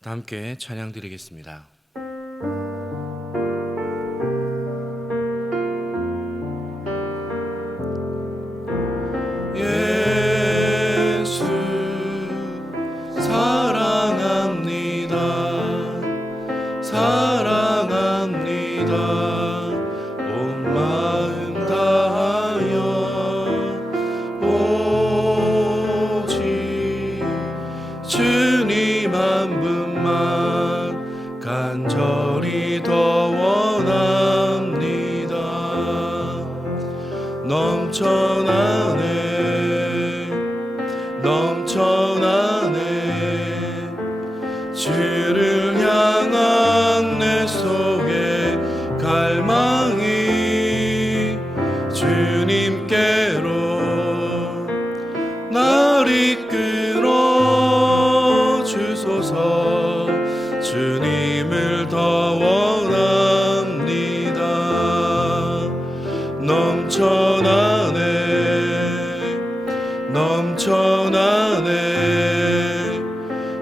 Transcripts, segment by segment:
다 함께 찬양 드리겠습니다. 예수 사랑합니다. 사랑합니다. 온 마음 다하여 오직 주님 한 분만 간절히 더 원합니다. 넘쳐나네 넘쳐나네 주를 향한 내 속에 갈망이 주님께로 날 이끌어 주소서. 주님을 더 원합니다. 넘쳐나네 넘쳐나네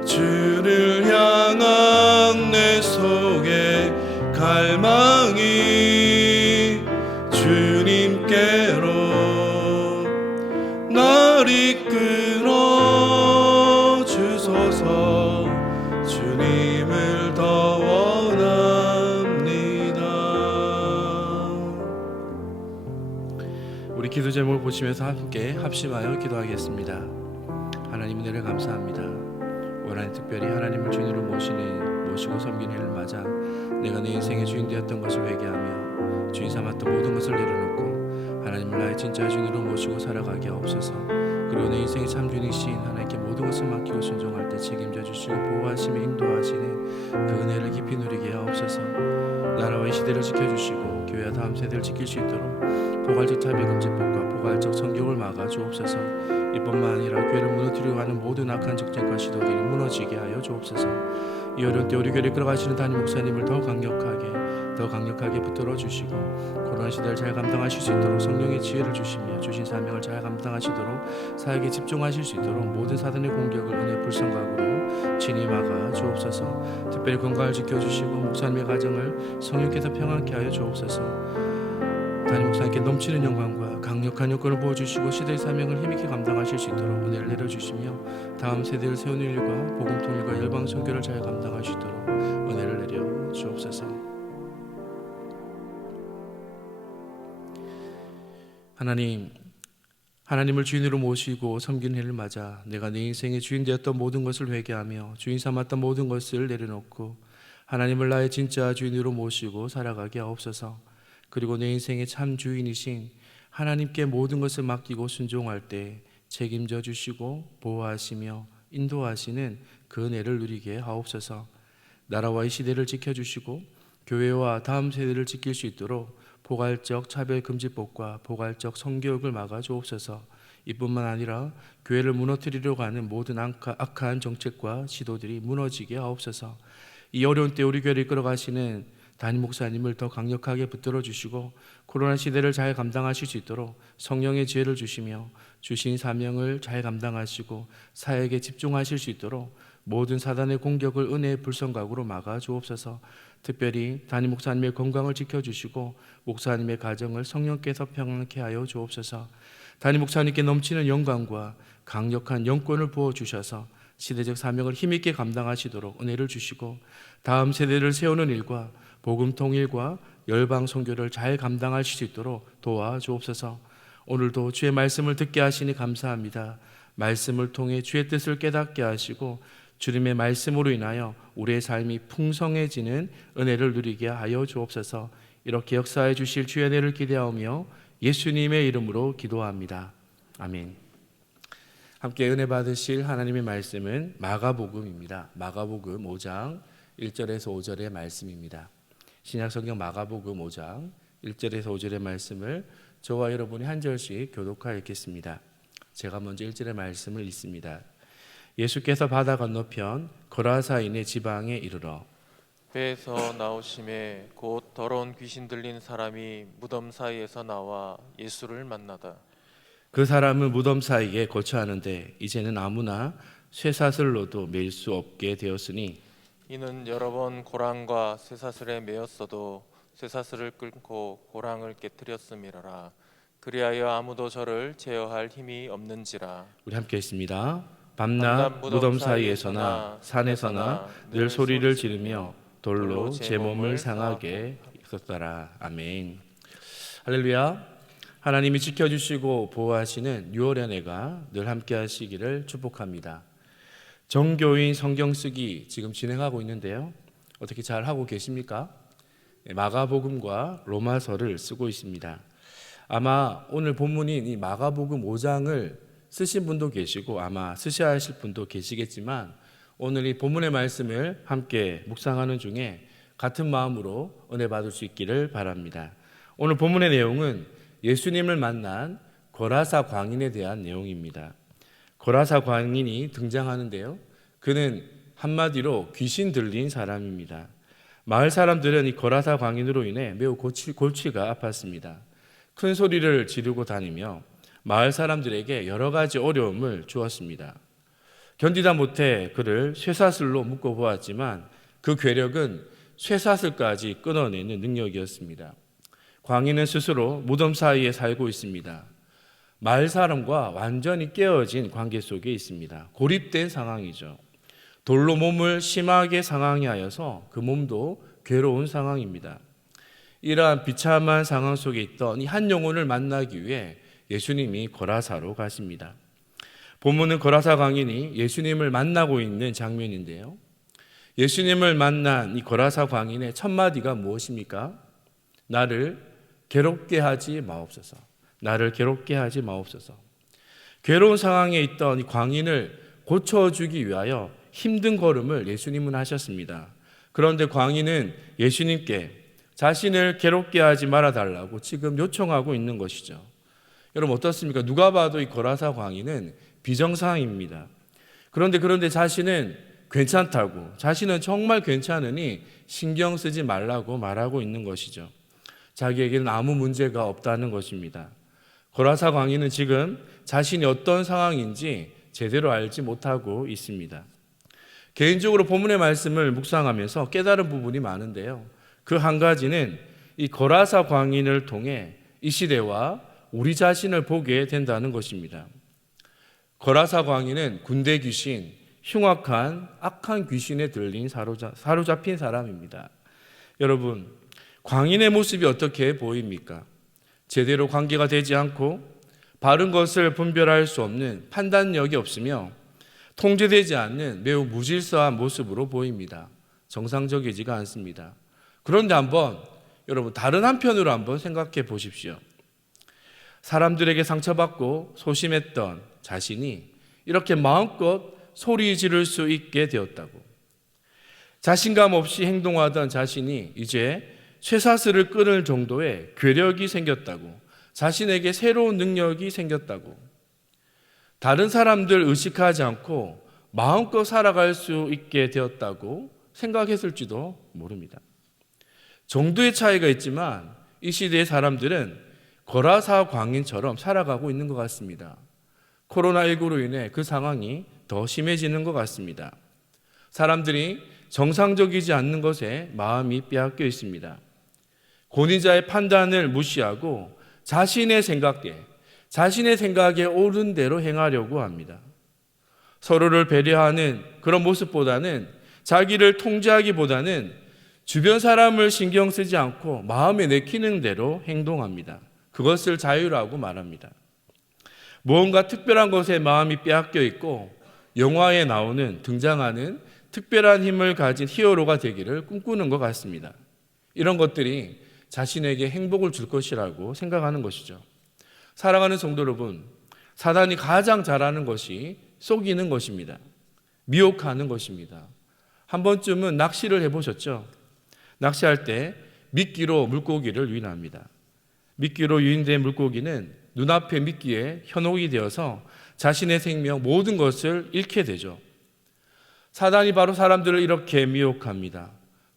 주를 향한 내 속에 갈망이 주님께로 날 이끌어 주소서. 주님을 더 원합니다. 우리 기도 제목을 보시면서 함께 합심하여 기도하겠습니다. 하나님 은혜를 감사합니다. 올 한 해 특별히 하나님을 주인으로 모시고 섬기는 해를 맞아 내가 내 인생의 주인 되었던 것을 회개하며 주인 삼았던 모든 것을 내려놓고 하나님을 나의 진짜 주인으로 모시고 살아가게 하옵소서. 그리고 내 인생의 참 주인이신 하나님께 모든 것을 맡기고 순종할 때 책임져 주시고 보호하시며 인도하시네 그 은혜를 깊이 누리게 하옵소서. 나라와 이 시대를 지켜주시고 교회와 다음 세대를 지킬 수 있도록 포괄적 자비금제법과 포괄적 성경을 막아 주옵소서. 이뿐만 아니라 교회를 무너뜨리려 하는 모든 악한 적쟁과 시도들이 무너지게 하여 주옵소서. 이 어려운 때 우리 교회를 끌어가시는 담임 목사님을 더 강력하게 붙들어 주시고 코로나 시대를 잘 감당하실 수 있도록 성령의 지혜를 주시며 주신 사명을 잘 감당하시도록 사역에 집중하실 수 있도록 모든 사단의 공격을 은혜 불성각으로 친히 막아 주옵소서. 특별히 건강을 지켜주시고 목사님의 가정을 성령께서 평안케 하여 주옵소서. 담임 목사님께 넘치는 영광과 일과 강력한 여건을 부어주시고 시대의 사명을 힘있게 감당하실 수 있도록 은혜를 내려주시며 다음 세대를 세우는 일과 복음 통일과 열방 선교를 잘 감당할 수 있도록 은혜를 내려 주옵소서. 하나님을 주인으로 모시고 섬기는 해를 맞아 내가 내 인생의 주인 되었던 모든 것을 회개하며 주인 삼았던 모든 것을 내려놓고 하나님을 나의 진짜 주인으로 모시고 살아가게 하옵소서. 그리고 내 인생의 참 주인이신 하나님께 모든 것을 맡기고 순종할 때 책임져 주시고 보호하시며 인도하시는 그 은혜를 누리게 하옵소서. 나라와 이 시대를 지켜주시고 교회와 다음 세대를 지킬 수 있도록 포괄적 차별금지법과 포괄적 성교육을 막아 주옵소서. 이뿐만 아니라 교회를 무너뜨리려고 하는 모든 악한 정책과 시도들이 무너지게 하옵소서. 이 어려운 때 우리 교회를 이끌어 가시는 담임 목사님을 더 강력하게 붙들어 주시고 코로나 시대를 잘 감당하실 수 있도록 성령의 지혜를 주시며 주신 사명을 잘 감당하시고 사역에 집중하실 수 있도록 모든 사단의 공격을 은혜의 불성각으로 막아 주옵소서. 특별히 담임 목사님의 건강을 지켜주시고 목사님의 가정을 성령께서 평안케 하여 주옵소서. 담임 목사님께 넘치는 영광과 강력한 영권을 부어주셔서 시대적 사명을 힘있게 감당하시도록 은혜를 주시고 다음 세대를 세우는 일과 복음 통일과 열방 선교를 잘 감당하실 수 있도록 도와주옵소서. 오늘도 주의 말씀을 듣게 하시니 감사합니다. 말씀을 통해 주의 뜻을 깨닫게 하시고 주님의 말씀으로 인하여 우리의 삶이 풍성해지는 은혜를 누리게 하여 주옵소서. 이렇게 역사해 주실 주의 은혜를 기대하며 예수님의 이름으로 기도합니다. 아멘. 함께 은혜 받으실 하나님의 말씀은 마가복음입니다. 마가복음 5장 1절에서 5절의 말씀입니다. 신약성경 마가복음 5장 1절에서 5절의 말씀을 저와 여러분이 한 절씩 교독하여 읽겠습니다. 제가 먼저 1절의 말씀을 읽습니다. 예수께서 바다 건너편 거라사인의 지방에 이르러 배에서 나오심에 곧 더러운 귀신 들린 사람이 무덤 사이에서 나와 예수를 만나다. 그 사람은 무덤 사이에 거처하는데 이제는 아무나 쇠사슬로도 맬 수 없게 되었으니 이는 여러 번 고랑과 쇠사슬에 매였어도 쇠사슬을 끊고 고랑을 깨뜨렸음이라. 그리하여 아무도 저를 제어할 힘이 없는지라. 우리 함께 했습니다. 밤낮 무덤 사이에서나 산에서나 늘 소리를 지르며 돌로 제 몸을 상하게 했었더라. 아멘. 할렐루야. 하나님이 지켜주시고 보호하시는 6월 연회가 늘 함께 하시기를 축복합니다. 정교인 성경 쓰기 지금 진행하고 있는데요. 어떻게 잘 하고 계십니까? 마가복음과 로마서를 쓰고 있습니다. 아마 오늘 본문인 이 마가복음 5장을 쓰신 분도 계시고 아마 쓰셔야 하실 분도 계시겠지만 오늘 이 본문의 말씀을 함께 묵상하는 중에 같은 마음으로 은혜 받을 수 있기를 바랍니다. 오늘 본문의 내용은 예수님을 만난 거라사 광인에 대한 내용입니다. 거라사 광인이 등장하는데요. 그는 한마디로 귀신 들린 사람입니다. 마을 사람들은 이 거라사 광인으로 인해 매우 골치가 아팠습니다. 큰 소리를 지르고 다니며 마을 사람들에게 여러 가지 어려움을 주었습니다. 견디다 못해 그를 쇠사슬로 묶어보았지만 그 괴력은 쇠사슬까지 끊어내는 능력이었습니다. 광인은 스스로 무덤 사이에 살고 있습니다. 마을 사람과 완전히 깨어진 관계 속에 있습니다. 고립된 상황이죠. 돌로 몸을 심하게 상하게 하여서 그 몸도 괴로운 상황입니다. 이러한 비참한 상황 속에 있던 이 한 영혼을 만나기 위해 예수님이 거라사로 가십니다. 본문은 거라사 광인이 예수님을 만나고 있는 장면인데요. 예수님을 만난 이 거라사 광인의 첫 마디가 무엇입니까? 나를 괴롭게 하지 마옵소서. 나를 괴롭게 하지 마옵소서. 괴로운 상황에 있던 이 광인을 고쳐주기 위하여 힘든 걸음을 예수님은 하셨습니다. 그런데 광인은 예수님께 자신을 괴롭게 하지 말아달라고 지금 요청하고 있는 것이죠. 여러분 어떻습니까? 누가 봐도 이 거라사 광인은 비정상입니다. 그런데 자신은 괜찮다고, 자신은 정말 괜찮으니 신경 쓰지 말라고 말하고 있는 것이죠. 자기에게는 아무 문제가 없다는 것입니다. 거라사 광인은 지금 자신이 어떤 상황인지 제대로 알지 못하고 있습니다. 개인적으로 본문의 말씀을 묵상하면서 깨달은 부분이 많은데요. 그 한 가지는 이 거라사 광인을 통해 이 시대와 우리 자신을 보게 된다는 것입니다. 거라사 광인은 군대 귀신, 흉악한 악한 귀신에 들린 사로잡힌 사람입니다. 여러분, 광인의 모습이 어떻게 보입니까? 제대로 관계가 되지 않고 바른 것을 분별할 수 없는 판단력이 없으며 통제되지 않는 매우 무질서한 모습으로 보입니다. 정상적이지가 않습니다. 그런데 여러분 다른 한편으로 한번 생각해 보십시오. 사람들에게 상처받고 소심했던 자신이 이렇게 마음껏 소리 지를 수 있게 되었다고. 자신감 없이 행동하던 자신이 이제 쇠사슬을 끊을 정도의 괴력이 생겼다고. 자신에게 새로운 능력이 생겼다고. 다른 사람들 의식하지 않고 마음껏 살아갈 수 있게 되었다고 생각했을지도 모릅니다. 정도의 차이가 있지만 이 시대의 사람들은 거라사 광인처럼 살아가고 있는 것 같습니다. 코로나19로 인해 그 상황이 더 심해지는 것 같습니다. 사람들이 정상적이지 않는 것에 마음이 빼앗겨 있습니다. 권위자의 판단을 무시하고 자신의 생각에 옳은 대로 행하려고 합니다. 서로를 배려하는 그런 모습보다는 자기를 통제하기보다는 주변 사람을 신경 쓰지 않고 마음에 내키는 대로 행동합니다. 그것을 자유라고 말합니다. 무언가 특별한 것에 마음이 빼앗겨 있고 영화에 등장하는 특별한 힘을 가진 히어로가 되기를 꿈꾸는 것 같습니다. 이런 것들이 자신에게 행복을 줄 것이라고 생각하는 것이죠. 사랑하는 성도 여러분, 사단이 가장 잘하는 것이 속이는 것입니다. 미혹하는 것입니다. 한 번쯤은 낚시를 해보셨죠? 낚시할 때 미끼로 물고기를 유인합니다. 미끼로 유인된 물고기는 눈앞에 미끼에 현혹이 되어서 자신의 생명 모든 것을 잃게 되죠. 사단이 바로 사람들을 이렇게 미혹합니다.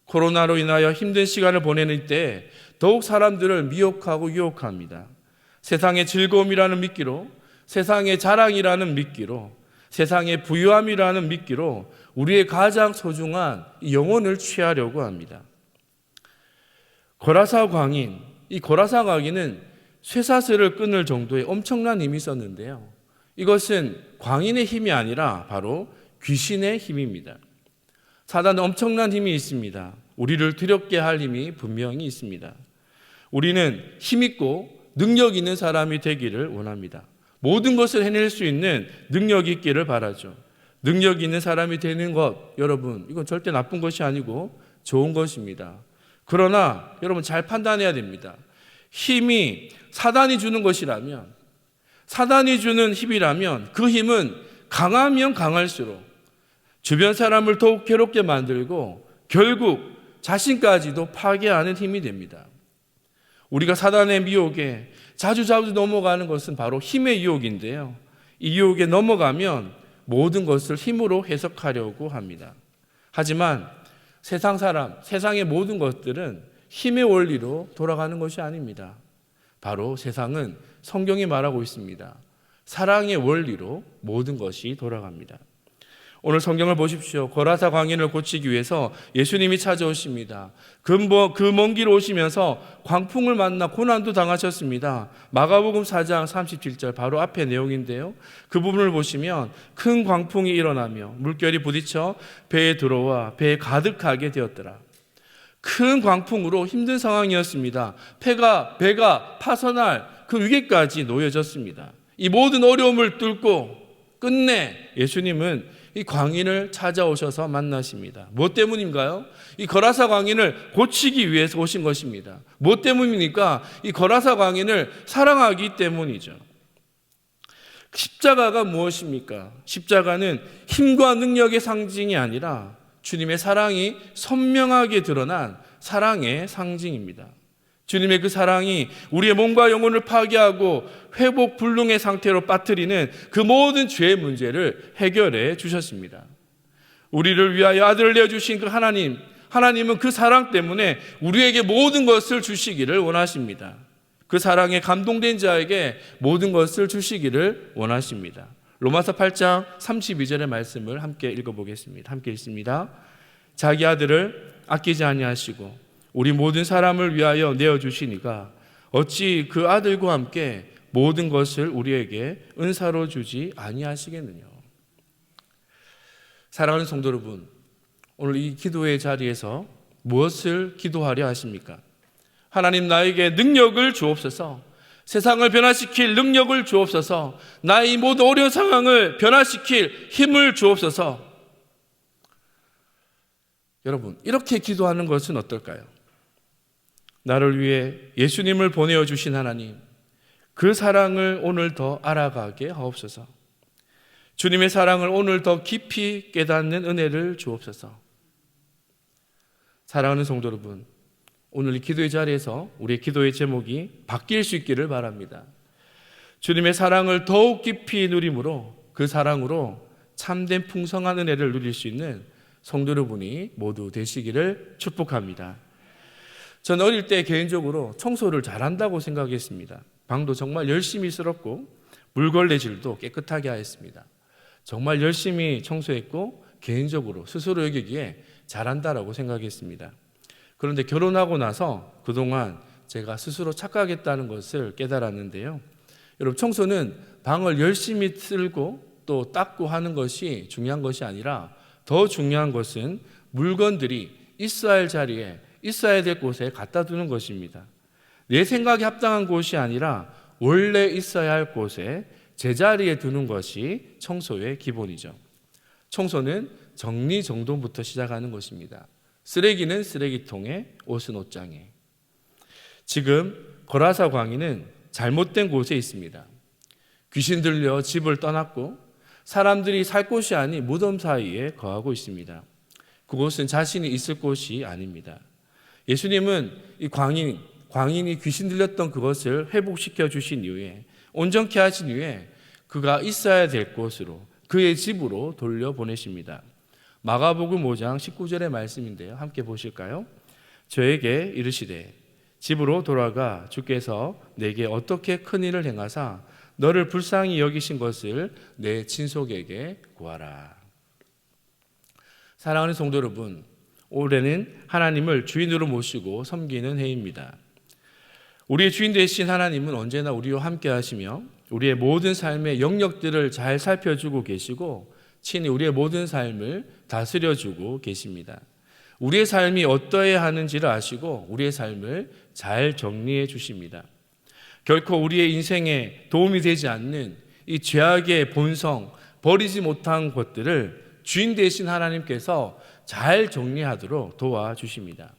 코로나로 인하여 힘든 시간을 보내는 때 더욱 사람들을 미혹하고 유혹합니다. 세상의 즐거움이라는 미끼로, 세상의 자랑이라는 미끼로, 세상의 부유함이라는 미끼로 우리의 가장 소중한 영혼을 취하려고 합니다. 거라사 광인은 쇠사슬을 끊을 정도의 엄청난 힘이 있었는데요. 이것은 광인의 힘이 아니라 바로 귀신의 힘입니다. 사단은 엄청난 힘이 있습니다. 우리를 두렵게 할 힘이 분명히 있습니다. 우리는 힘있고 능력 있는 사람이 되기를 원합니다. 모든 것을 해낼 수 있는 능력이 있기를 바라죠. 능력 있는 사람이 되는 것, 여러분, 이건 절대 나쁜 것이 아니고 좋은 것입니다. 그러나 여러분 잘 판단해야 됩니다. 힘이 사단이 주는 것이라면, 사단이 주는 힘이라면 그 힘은 강하면 강할수록 주변 사람을 더욱 괴롭게 만들고 결국 자신까지도 파괴하는 힘이 됩니다. 우리가 사단의 미혹에 자주 넘어가는 것은 바로 힘의 유혹인데요. 이 유혹에 넘어가면 모든 것을 힘으로 해석하려고 합니다. 하지만 세상의 모든 것들은 힘의 원리로 돌아가는 것이 아닙니다. 바로 세상은 성경이 말하고 있습니다. 사랑의 원리로 모든 것이 돌아갑니다. 오늘 성경을 보십시오. 거라사 광인을 고치기 위해서 예수님이 찾아오십니다. 그 먼 길 오시면서 광풍을 만나 고난도 당하셨습니다. 마가복음 4장 37절 바로 앞에 내용인데요. 그 부분을 보시면 큰 광풍이 일어나며 물결이 부딪혀 배에 들어와 배에 가득하게 되었더라. 큰 광풍으로 힘든 상황이었습니다. 배가 파선할 그 위기까지 놓여졌습니다. 이 모든 어려움을 뚫고 끝내 예수님은 이 광인을 찾아오셔서 만나십니다. 뭐 때문인가요? 이 거라사 광인을 고치기 위해서 오신 것입니다. 뭐 때문입니까? 이 거라사 광인을 사랑하기 때문이죠. 십자가가 무엇입니까? 십자가는 힘과 능력의 상징이 아니라 주님의 사랑이 선명하게 드러난 사랑의 상징입니다. 주님의 그 사랑이 우리의 몸과 영혼을 파괴하고 회복 불능의 상태로 빠뜨리는 그 모든 죄의 문제를 해결해 주셨습니다. 우리를 위하여 아들을 내어주신 그 하나님은 그 사랑 때문에 우리에게 모든 것을 주시기를 원하십니다. 그 사랑에 감동된 자에게 모든 것을 주시기를 원하십니다. 로마서 8장 32절의 말씀을 함께 읽어보겠습니다. 함께 읽습니다. 자기 아들을 아끼지 아니하시고 우리 모든 사람을 위하여 내어주시니까 어찌 그 아들과 함께 모든 것을 우리에게 은사로 주지 아니하시겠느냐. 사랑하는 성도 여러분, 오늘 이 기도의 자리에서 무엇을 기도하려 하십니까? 하나님, 나에게 능력을 주옵소서. 세상을 변화시킬 능력을 주옵소서. 나의 모든 어려운 상황을 변화시킬 힘을 주옵소서. 여러분, 이렇게 기도하는 것은 어떨까요? 나를 위해 예수님을 보내어 주신 하나님, 그 사랑을 오늘 더 알아가게 하옵소서. 주님의 사랑을 오늘 더 깊이 깨닫는 은혜를 주옵소서. 사랑하는 성도 여러분, 오늘 이 기도의 자리에서 우리의 기도의 제목이 바뀔 수 있기를 바랍니다. 주님의 사랑을 더욱 깊이 누림으로 그 사랑으로 참된 풍성한 은혜를 누릴 수 있는 성도 여러분이 모두 되시기를 축복합니다. 저는 어릴 때 개인적으로 청소를 잘한다고 생각했습니다. 방도 정말 열심히 쓸었고 물걸레질도 깨끗하게 하였습니다. 정말 열심히 청소했고 개인적으로 스스로 여기기에 잘한다라고 생각했습니다. 그런데 결혼하고 나서 그동안 제가 스스로 착각했다는 것을 깨달았는데요. 여러분, 청소는 방을 열심히 쓸고 또 닦고 하는 것이 중요한 것이 아니라 더 중요한 것은 물건들이 있어야 할 자리에 있어야 될 곳에 갖다 두는 것입니다. 내 생각에 합당한 곳이 아니라 원래 있어야 할 곳에 제자리에 두는 것이 청소의 기본이죠. 청소는 정리정돈부터 시작하는 것입니다. 쓰레기는 쓰레기통에, 옷은 옷장에. 지금 거라사 광인은 잘못된 곳에 있습니다. 귀신 들려 집을 떠났고 사람들이 살 곳이 아닌 무덤 사이에 거하고 있습니다. 그곳은 자신이 있을 곳이 아닙니다. 예수님은 이 광인이 귀신 들렸던 그것을 회복시켜 주신 이후에, 온전케 하신 이후에 그가 있어야 될 곳으로, 그의 집으로 돌려보내십니다. 마가복음 5장 19절의 말씀인데요. 함께 보실까요? 저에게 이르시되 집으로 돌아가 주께서 내게 어떻게 큰 일을 행하사 너를 불쌍히 여기신 것을 내 친속에게 구하라. 사랑하는 성도 여러분, 올해는 하나님을 주인으로 모시고 섬기는 해입니다. 우리의 주인 되신 하나님은 언제나 우리와 함께 하시며 우리의 모든 삶의 영역들을 잘 살펴주고 계시고 친히 우리의 모든 삶을 다스려주고 계십니다. 우리의 삶이 어떠해야 하는지를 아시고 우리의 삶을 잘 정리해 주십니다. 결코 우리의 인생에 도움이 되지 않는 이 죄악의 본성, 버리지 못한 것들을 주인 되신 하나님께서 잘 정리하도록 도와주십니다.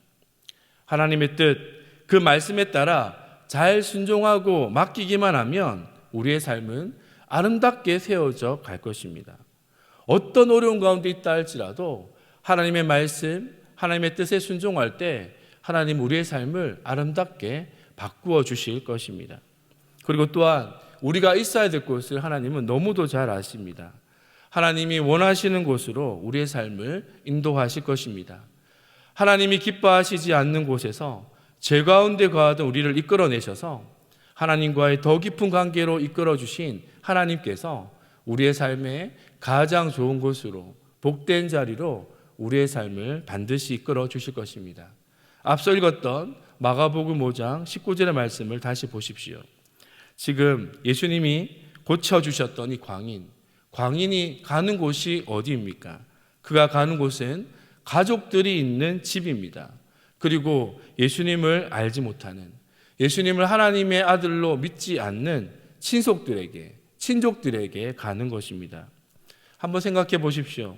하나님의 뜻, 그 말씀에 따라 잘 순종하고 맡기기만 하면 우리의 삶은 아름답게 세워져 갈 것입니다. 어떤 어려운 가운데 있다 할지라도 하나님의 말씀, 하나님의 뜻에 순종할 때 하나님 우리의 삶을 아름답게 바꾸어 주실 것입니다. 그리고 또한 우리가 있어야 될 곳을 하나님은 너무도 잘 아십니다. 하나님이 원하시는 곳으로 우리의 삶을 인도하실 것입니다. 하나님이 기뻐하시지 않는 곳에서 죄 가운데 거하던 우리를 이끌어내셔서 하나님과의 더 깊은 관계로 이끌어 주신 하나님께서 우리의 삶에 가장 좋은 곳으로, 복된 자리로 우리의 삶을 반드시 이끌어 주실 것입니다. 앞서 읽었던 마가복음 5장 19절의 말씀을 다시 보십시오. 지금 예수님이 고쳐주셨던 이 광인이 가는 곳이 어디입니까? 그가 가는 곳은 가족들이 있는 집입니다. 그리고 예수님을 알지 못하는, 예수님을 하나님의 아들로 믿지 않는 친족들에게 가는 것입니다. 한번 생각해 보십시오.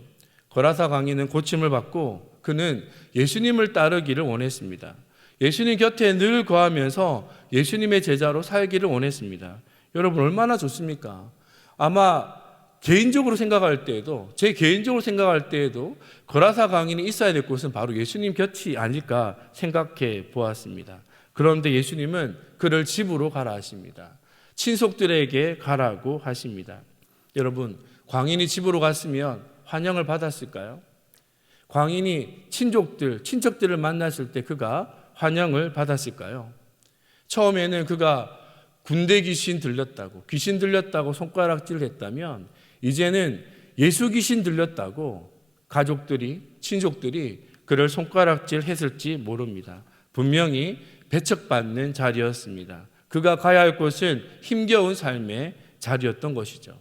거라사 광인은 고침을 받고 그는 예수님을 따르기를 원했습니다. 예수님 곁에 늘 거하면서 예수님의 제자로 살기를 원했습니다. 여러분, 얼마나 좋습니까? 아마 개인적으로 생각할 때에도, 제 개인적으로 생각할 때에도 거라사 광인이 있어야 될 곳은 바로 예수님 곁이 아닐까 생각해 보았습니다. 그런데 예수님은 그를 집으로 가라 하십니다. 친속들에게 가라고 하십니다. 여러분, 광인이 집으로 갔으면 환영을 받았을까요? 광인이 친척들을 만났을 때 그가 환영을 받았을까요? 처음에는 그가 군대 귀신 들렸다고 손가락질을 했다면 이제는 예수 귀신 들렸다고 친족들이 그를 손가락질 했을지 모릅니다. 분명히 배척받는 자리였습니다. 그가 가야 할 곳은 힘겨운 삶의 자리였던 것이죠.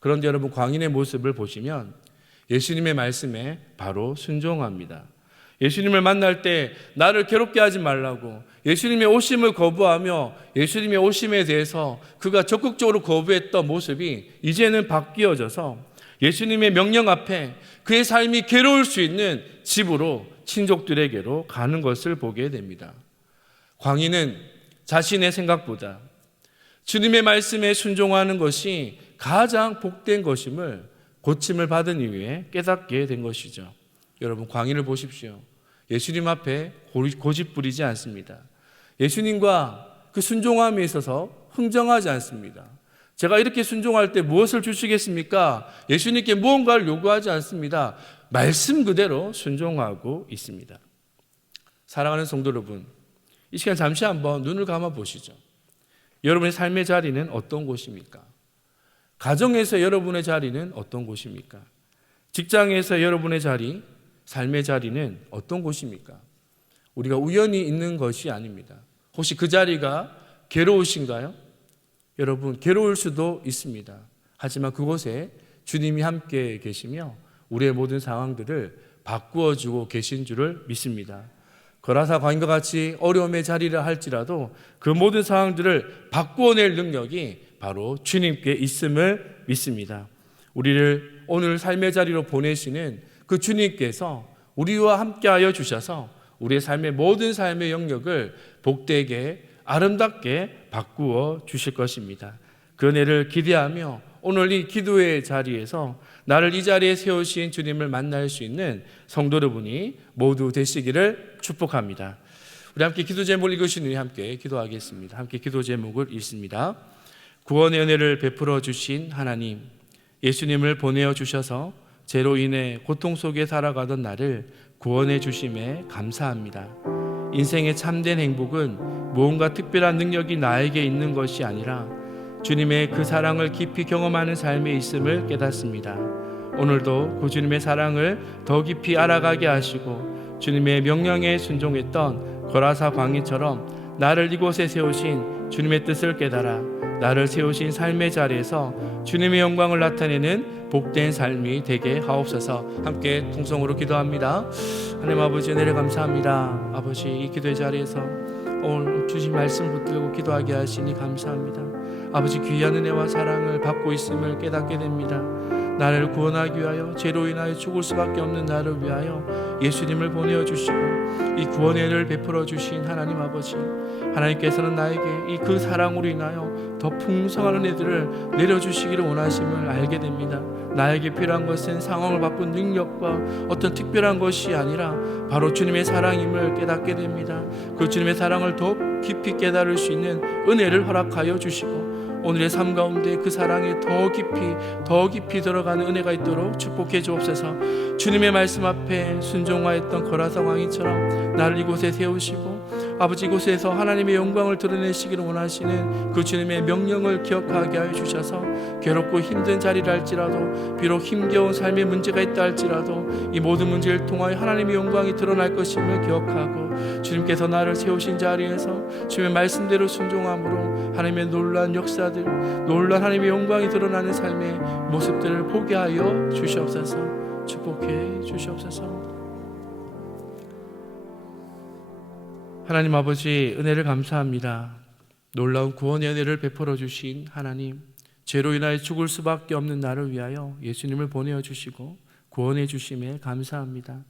그런데 여러분, 광인의 모습을 보시면 예수님의 말씀에 바로 순종합니다. 예수님을 만날 때 나를 괴롭게 하지 말라고, 예수님의 오심을 거부하며 예수님의 오심에 대해서 그가 적극적으로 거부했던 모습이 이제는 바뀌어져서 예수님의 명령 앞에 그의 삶이 괴로울 수 있는 집으로, 친족들에게로 가는 것을 보게 됩니다. 광인은 자신의 생각보다 주님의 말씀에 순종하는 것이 가장 복된 것임을 고침을 받은 이후에 깨닫게 된 것이죠. 여러분, 광인을 보십시오. 예수님 앞에 고집 부리지 않습니다. 예수님과 그 순종함에 있어서 흥정하지 않습니다. 제가 이렇게 순종할 때 무엇을 주시겠습니까? 예수님께 무언가를 요구하지 않습니다. 말씀 그대로 순종하고 있습니다. 사랑하는 성도 여러분, 이 시간 잠시 한번 눈을 감아 보시죠. 여러분의 삶의 자리는 어떤 곳입니까? 가정에서 여러분의 자리는 어떤 곳입니까? 직장에서 여러분의 자리, 삶의 자리는 어떤 곳입니까? 우리가 우연히 있는 것이 아닙니다. 혹시 그 자리가 괴로우신가요? 여러분, 괴로울 수도 있습니다. 하지만 그곳에 주님이 함께 계시며 우리의 모든 상황들을 바꾸어주고 계신 줄을 믿습니다. 거라사 광인과 같이 어려움의 자리를 할지라도 그 모든 상황들을 바꾸어낼 능력이 바로 주님께 있음을 믿습니다. 우리를 오늘 삶의 자리로 보내시는 그 주님께서 우리와 함께하여 주셔서 우리의 삶의 모든 삶의 영역을 복되게 아름답게 바꾸어 주실 것입니다. 그 은혜를 기대하며 오늘 이 기도의 자리에서 나를 이 자리에 세우신 주님을 만날 수 있는 성도 여러분이 모두 되시기를 축복합니다. 우리 함께 기도 제목을 읽으신 후에 함께 기도하겠습니다. 함께 기도 제목을 읽습니다. 구원의 은혜를 베풀어 주신 하나님, 예수님을 보내어 주셔서 죄로 인해 고통 속에 살아가던 나를 구원해 주심에 감사합니다. 인생의 참된 행복은 무언가 특별한 능력이 나에게 있는 것이 아니라 주님의 그 사랑을 깊이 경험하는 삶에 있음을 깨닫습니다. 오늘도 그 주님의 사랑을 더 깊이 알아가게 하시고 주님의 명령에 순종했던 거라사 광인처럼 나를 이곳에 세우신 주님의 뜻을 깨달아 나를 세우신 삶의 자리에서 주님의 영광을 나타내는 복된 삶이 되게 하옵소서. 함께 통성으로 기도합니다. 하나님 아버지, 은혜를 감사합니다. 아버지, 이 기도의 자리에서 오늘 주신 말씀 붙들고 기도하게 하시니 감사합니다. 아버지, 귀한 은혜와 사랑을 받고 있음을 깨닫게 됩니다. 나를 구원하기 위하여 죄로 인하여 죽을 수밖에 없는 나를 위하여 예수님을 보내어 주시고 이 구원의 은혜를 베풀어 주신 하나님 아버지, 하나님께서는 나에게 이 그 사랑으로 인하여 더 풍성한 은혜들을 내려주시기를 원하심을 알게 됩니다. 나에게 필요한 것은 상황을 바꾼 능력과 어떤 특별한 것이 아니라 바로 주님의 사랑임을 깨닫게 됩니다. 그 주님의 사랑을 더 깊이 깨달을 수 있는 은혜를 허락하여 주시고 오늘의 삶 가운데 그 사랑에 더 깊이 들어가는 은혜가 있도록 축복해 주옵소서. 주님의 말씀 앞에 순종하였던 거라사 광인처럼 나를 이곳에 세우시고 아버지, 이곳에서 하나님의 영광을 드러내시기를 원하시는 그 주님의 명령을 기억하게 하여 주셔서 괴롭고 힘든 자리를 할지라도, 비록 힘겨운 삶의 문제가 있다 할지라도 이 모든 문제를 통하여 하나님의 영광이 드러날 것임을 기억하고 주님께서 나를 세우신 자리에서 주님의 말씀대로 순종함으로 하나님의 놀라운 역사들, 놀라운 하나님의 영광이 드러나는 삶의 모습들을 보게 하여 주시옵소서. 축복해 주시옵소서. 하나님 아버지, 은혜를 감사합니다. 놀라운 구원의 은혜를 베풀어 주신 하나님, 죄로 인하여 죽을 수밖에 없는 나를 위하여 예수님을 보내어 주시고 구원해 주심에 감사합니다.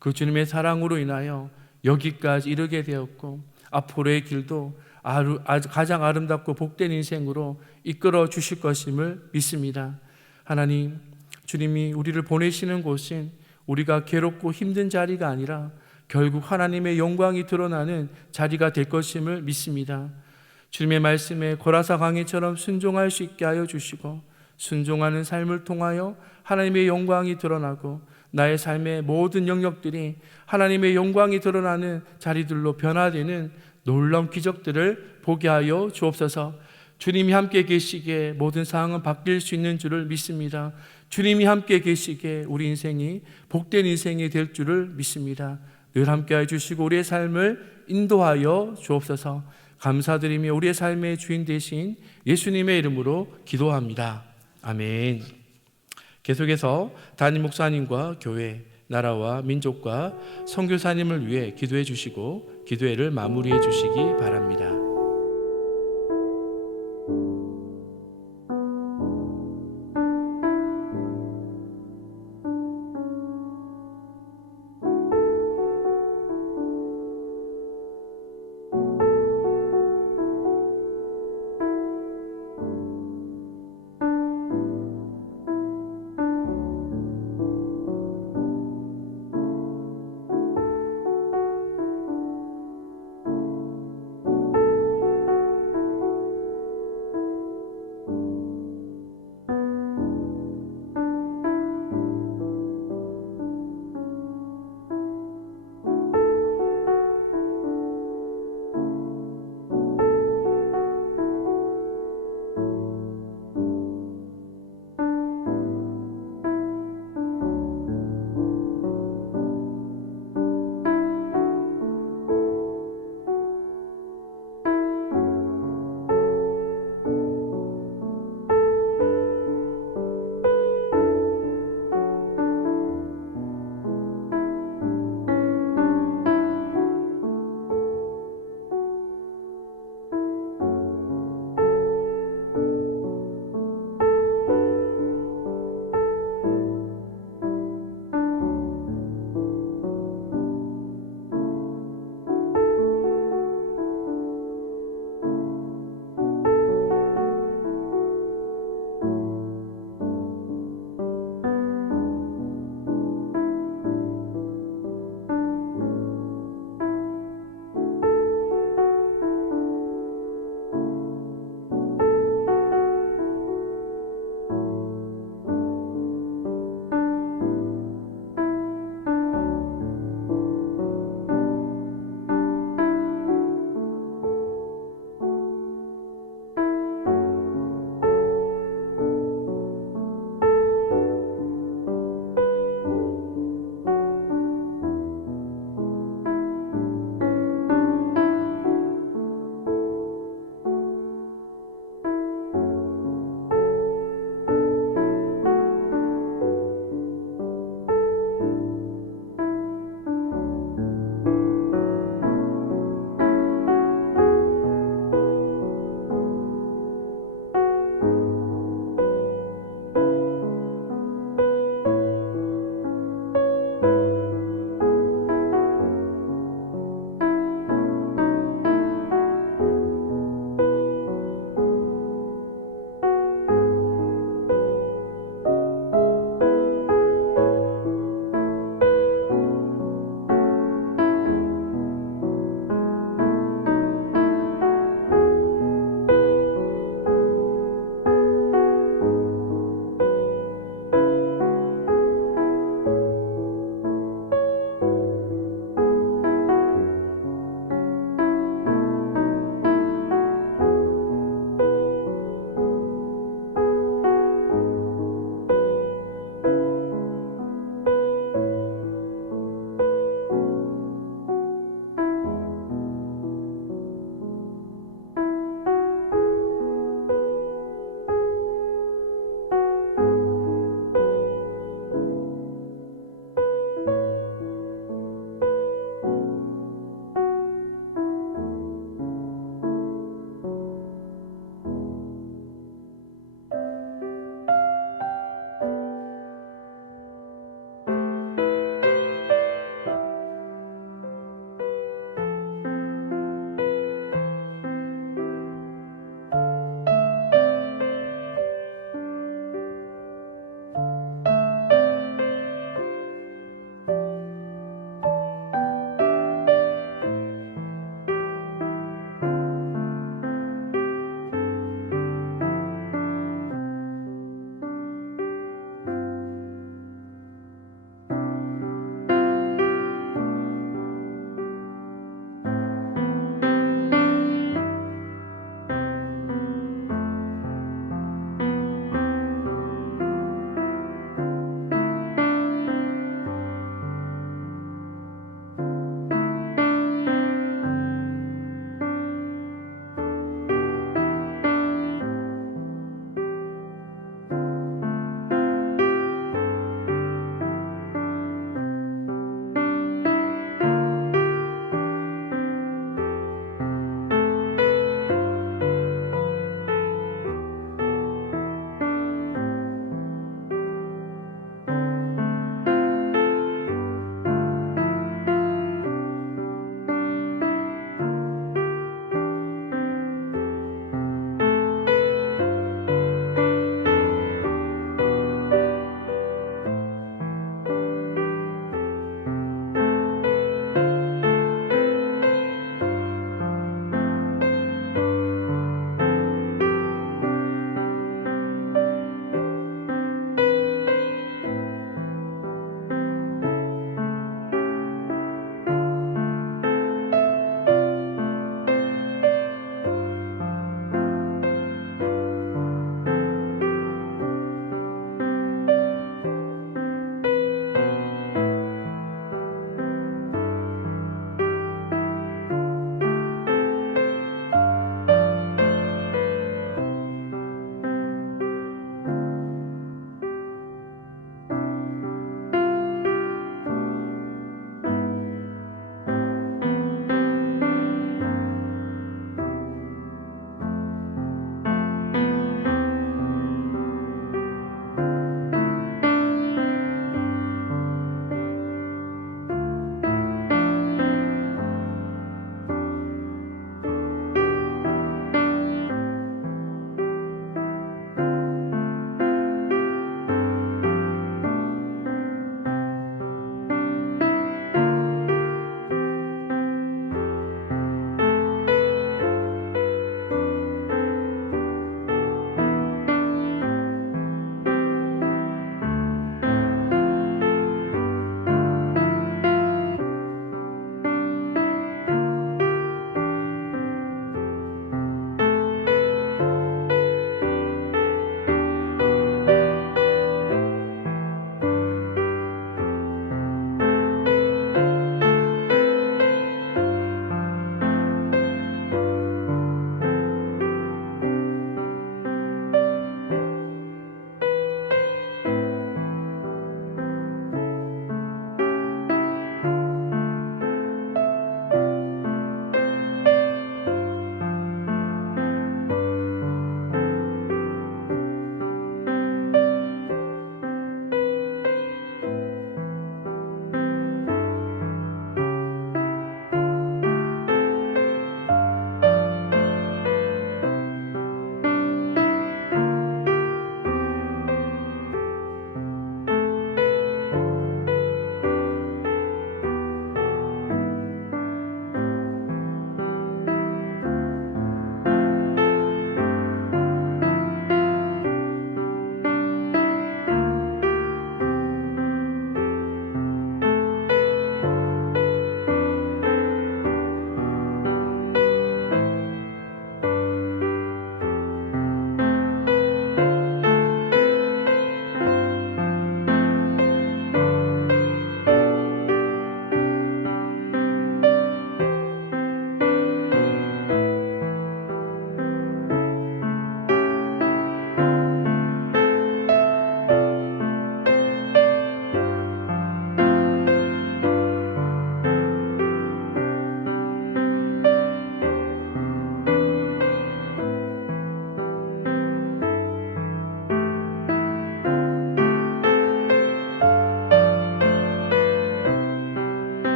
그 주님의 사랑으로 인하여 여기까지 이르게 되었고 앞으로의 길도 가장 아름답고 복된 인생으로 이끌어 주실 것임을 믿습니다. 하나님, 주님이 우리를 보내시는 곳은 우리가 괴롭고 힘든 자리가 아니라 결국 하나님의 영광이 드러나는 자리가 될 것임을 믿습니다. 주님의 말씀에 거라사 광인처럼 순종할 수 있게 하여 주시고 순종하는 삶을 통하여 하나님의 영광이 드러나고 나의 삶의 모든 영역들이 하나님의 영광이 드러나는 자리들로 변화되는 놀라운 기적들을 보게 하여 주옵소서. 주님이 함께 계시기에 모든 상황은 바뀔 수 있는 줄을 믿습니다. 주님이 함께 계시기에 우리 인생이 복된 인생이 될 줄을 믿습니다. 늘 함께해 주시고 우리의 삶을 인도하여 주옵소서. 감사드리며 우리의 삶의 주인 되신 예수님의 이름으로 기도합니다. 아멘. 계속해서 담임 목사님과 교회, 나라와 민족과 선교사님을 위해 기도해 주시고 기도회를 마무리해 주시기 바랍니다.